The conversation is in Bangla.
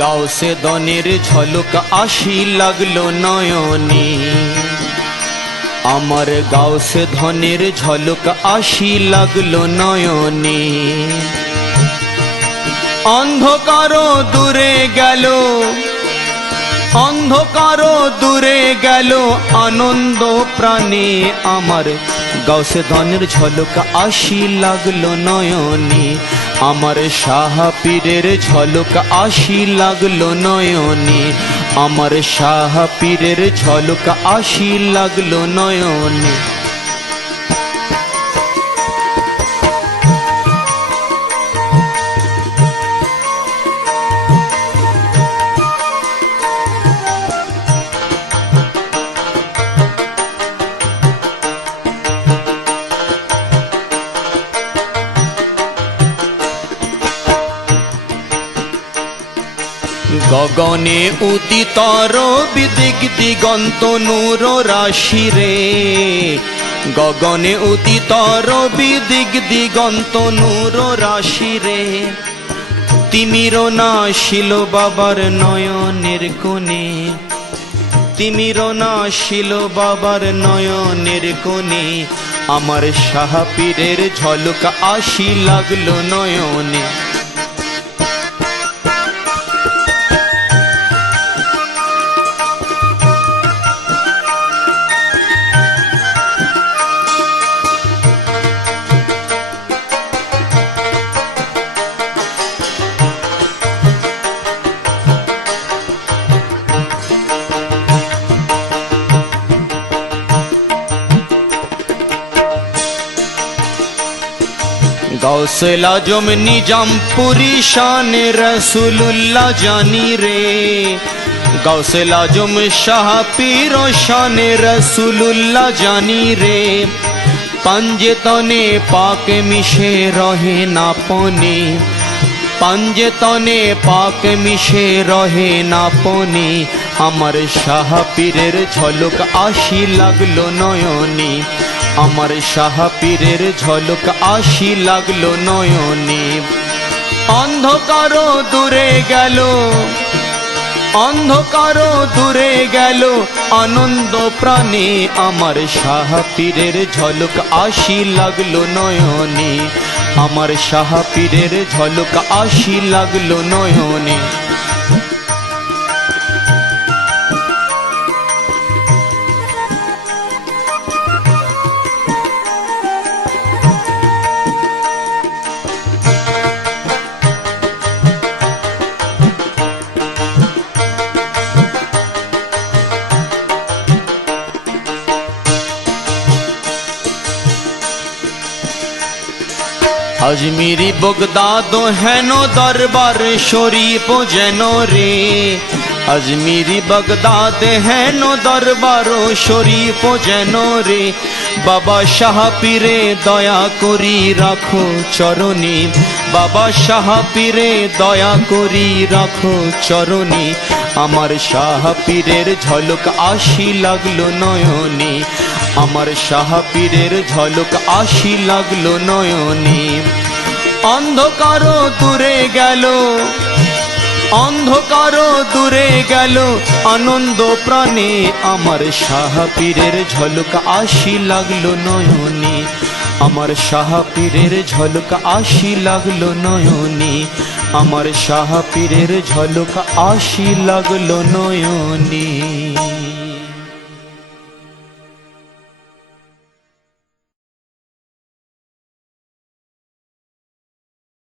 গাউসে দনের ঝলক আসি লাগলো নয়নে, আমার গাউসে ধনের ঝলক আসি লাগলো নয়নে। অন্ধকার দূরে গেল, অন্ধকার দূরে গেল আনন্দ প্রাণে, আমার গাউসে ধনের ঝলক আসি লাগলো নয়নে, আমার শাহ পীরের ঝলক আসি লাগলো নয়নে, আমার শাহ পীরের ঝলক আসি লাগলো নয়নে। গগনে উদিত রবি দিগ দিগন্ত নূর রাশি রে, গগনে উদিত রবি দিগ দিগন্ত নূর রাশি রে, তিমির নাশিল বাবার নয়নের কোণে, তিমির নাশিল বাবার নয়নের কোণে, আমার শাহ পীরের ঝলক আসি লাগলো নয়নে। গাউসুল আজম নিজামপুরি শান রসুলুল্লাহ জানি রে, গাউসুল আজম শাহ পীর শান রসুলুল্লাহ জানি রে, পাঞ্জেতনে পাক মিশে রহে না পনে, পাঞ্জেতনে পাক মিশে রহে না পনে, আমার শাহ পীরের ঝলক আসি লাগলো নয়নে, আমার শাহ পীরের ঝলক আসি লাগলো নয়নে। অন্ধকার দূরে গেল, অন্ধকার দূরে গেল আনন্দ প্রাণে, আমার শাহ পীরের ঝলক আসি লাগলো নয়নে, আমার শাহ পীরের ঝলক আসি লাগলো নয়নে। अजमीरी बगदाद हेनो दरबार शरीफ जेनो रे, अजमीरी बगदाद हेनो दरबार शरीफ जेनो रे, बाबा शाह पीरे दया करी राखो चरणे, बाबा शाह पीरे दया करी राखो चरणे, আমার শাহ পীরের ঝলক আসি লাগলো নয়নে, আমার শাহ পীরের ঝলক আসি লাগলো নয়নে। অন্ধকার দূরে গেল, অন্ধকার দূরে গেল আনন্দ প্রাণে, আমার শাহ পীরের ঝলক আসি লাগলো নয়নে, আমার শাহ পীরের ঝলক আসি লাগলো নয়নে, আমার শাহ পীরের ঝলক আসি লাগলো নয়নে।